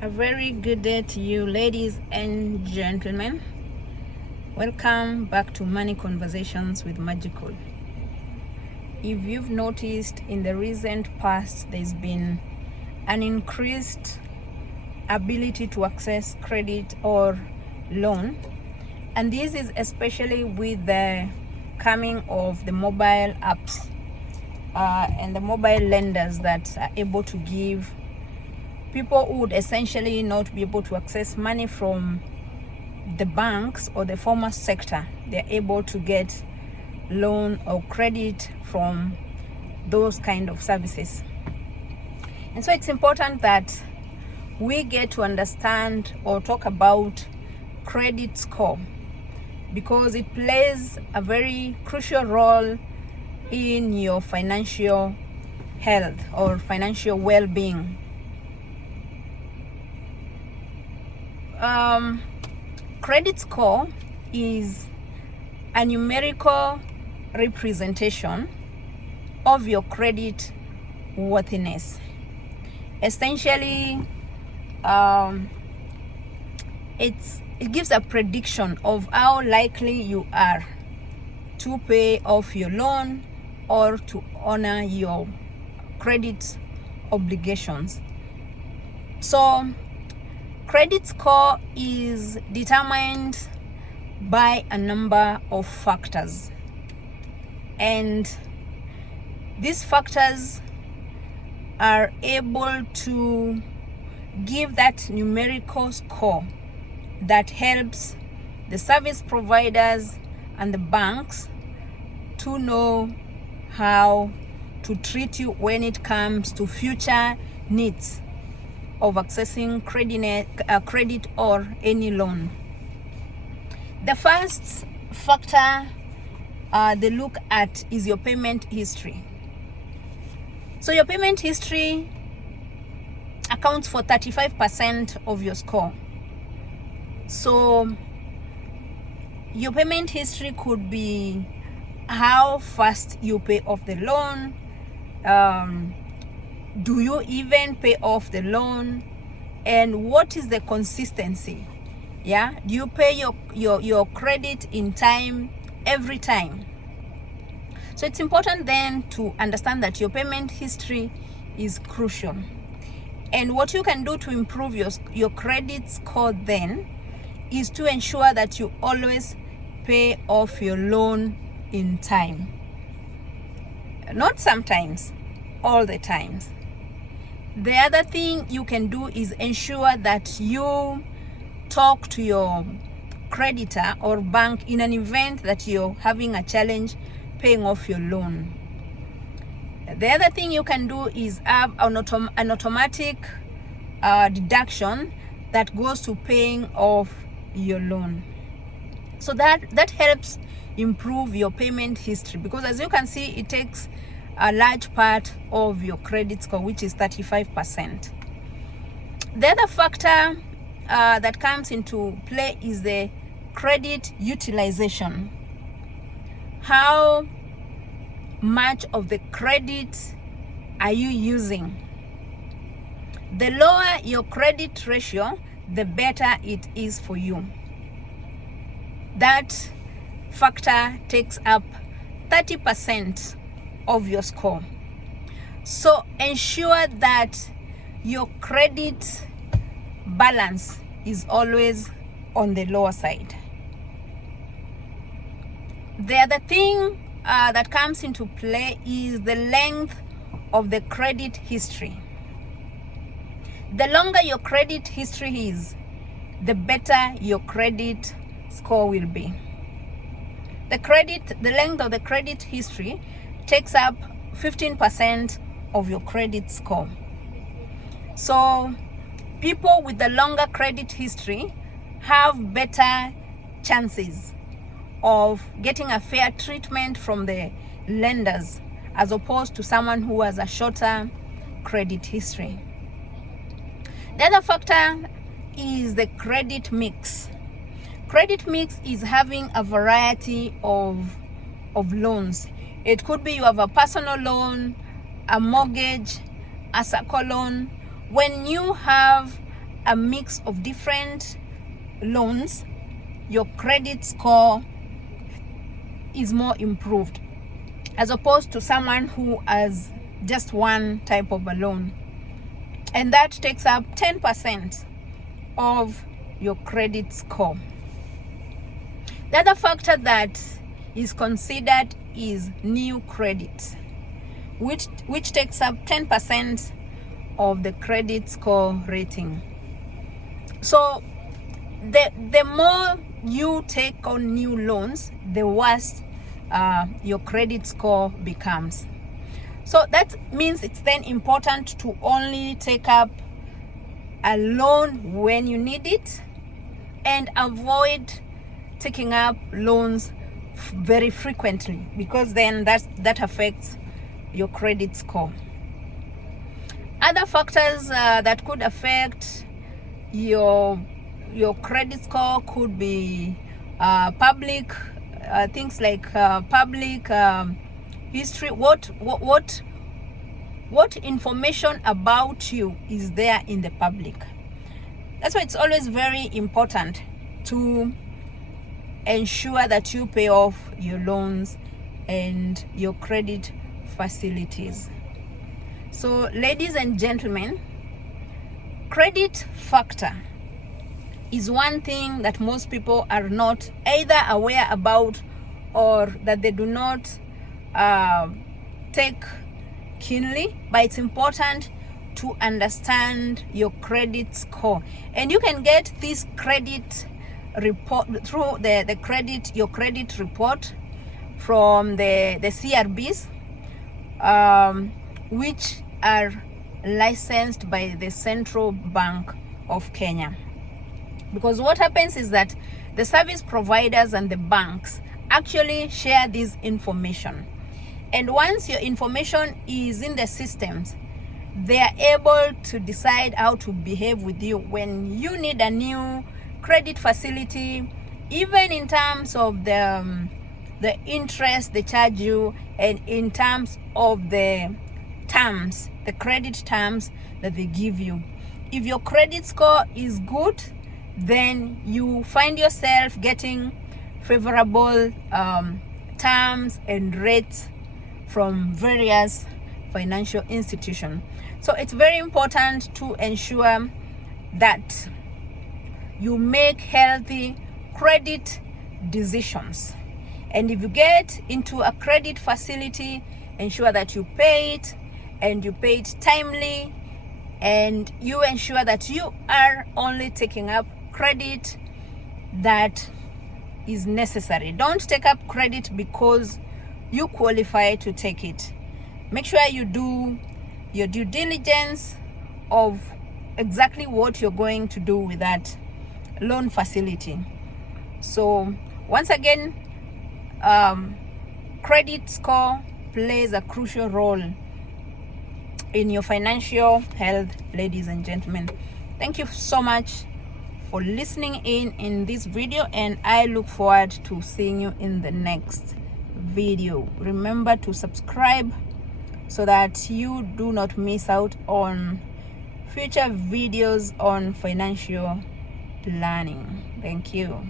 A very good day to you, ladies and gentlemen. Welcome back to Money Conversations with Magical. If you've noticed, in the recent past, there's been an increased ability to access credit or loan, and this is especially with the coming of the mobile apps and the mobile lenders that are able to give people who would essentially not be able to access money from the banks or the formal sector. They're able to get loan or credit from those kind of services. And so it's important that we get to understand or talk about credit score, because it plays a very crucial role in your financial health or financial well-being. Credit score is a numerical representation of your credit worthiness. Essentially, it gives a prediction of how likely you are to pay off your loan or to honor your credit obligations. So credit score is determined by a number of factors, and these factors are able to give that numerical score that helps the service providers and the banks to know how to treat you when it comes to future needs of accessing credit or any loan. The first factor they look at is your payment history. So your payment history accounts for 35% of your score. So your payment history could be how fast you pay off the loan. Do you even pay off the loan? And what is the consistency? Yeah, do you pay your credit in time every time? So it's important then to understand that your payment history is crucial. And what you can do to improve your credit score then is to ensure that you always pay off your loan in time. Not sometimes, all the times. The other thing you can do is ensure that you talk to your creditor or bank in an event that you're having a challenge paying off your loan. The other thing you can do is have an automatic deduction that goes to paying off your loan. So that helps improve your payment history, because as you can see, it takes a large part of your credit score, which is 35%. The other factor that comes into play is the credit utilization. How much of the credit are you using? The lower your credit ratio, the better it is for you. That factor takes up 30% of your score. So ensure that your credit balance is always on the lower side. The other thing that comes into play is the length of the credit history. The longer your credit history is, the better your credit score will be. The length of the credit history takes up 15% of your credit score. So people with the longer credit history have better chances of getting a fair treatment from the lenders, as opposed to someone who has a shorter credit history. The other factor is the credit mix. Credit mix is having a variety of loans. It could be you have a personal loan, a mortgage, a circle loan. When you have a mix of different loans, your credit score is more improved, as opposed to someone who has just one type of a loan, and that takes up 10% of your credit score. The other factor that is considered is new credit, which takes up 10% of the credit score rating. So the more you take on new loans, the worse your credit score becomes. So that means it's then important to only take up a loan when you need it, and avoid taking up loans very frequently, because then that affects your credit score. Other factors that could affect your credit score could be public things like public history. What information about you is there in the public? That's why it's always very important to ensure that you pay off your loans and your credit facilities. So, ladies and gentlemen, credit factor is one thing that most people are not either aware about, or that they do not take keenly. But it's important to understand your credit score, and you can get this credit report through your credit report from the CRBs, which are licensed by the Central Bank of Kenya. Because what happens is that the service providers and the banks actually share this information, and once your information is in the systems, they are able to decide how to behave with you when you need a new credit facility, even in terms of the interest they charge you, and in terms of the terms, the credit terms that they give you. If your credit score is good, then you find yourself getting favorable terms and rates from various financial institutions. So it's very important to ensure that you make healthy credit decisions. And if you get into a credit facility, ensure that you pay it, and you pay it timely, and you ensure that you are only taking up credit that is necessary. Don't take up credit because you qualify to take it. Make sure you do your due diligence of exactly what you're going to do with that loan facility. So once again, credit score plays a crucial role in your financial health, ladies and gentlemen. Thank you so much for listening in this video, and I look forward to seeing you in the next video. Remember to subscribe so that you do not miss out on future videos on financial planning. Thank you.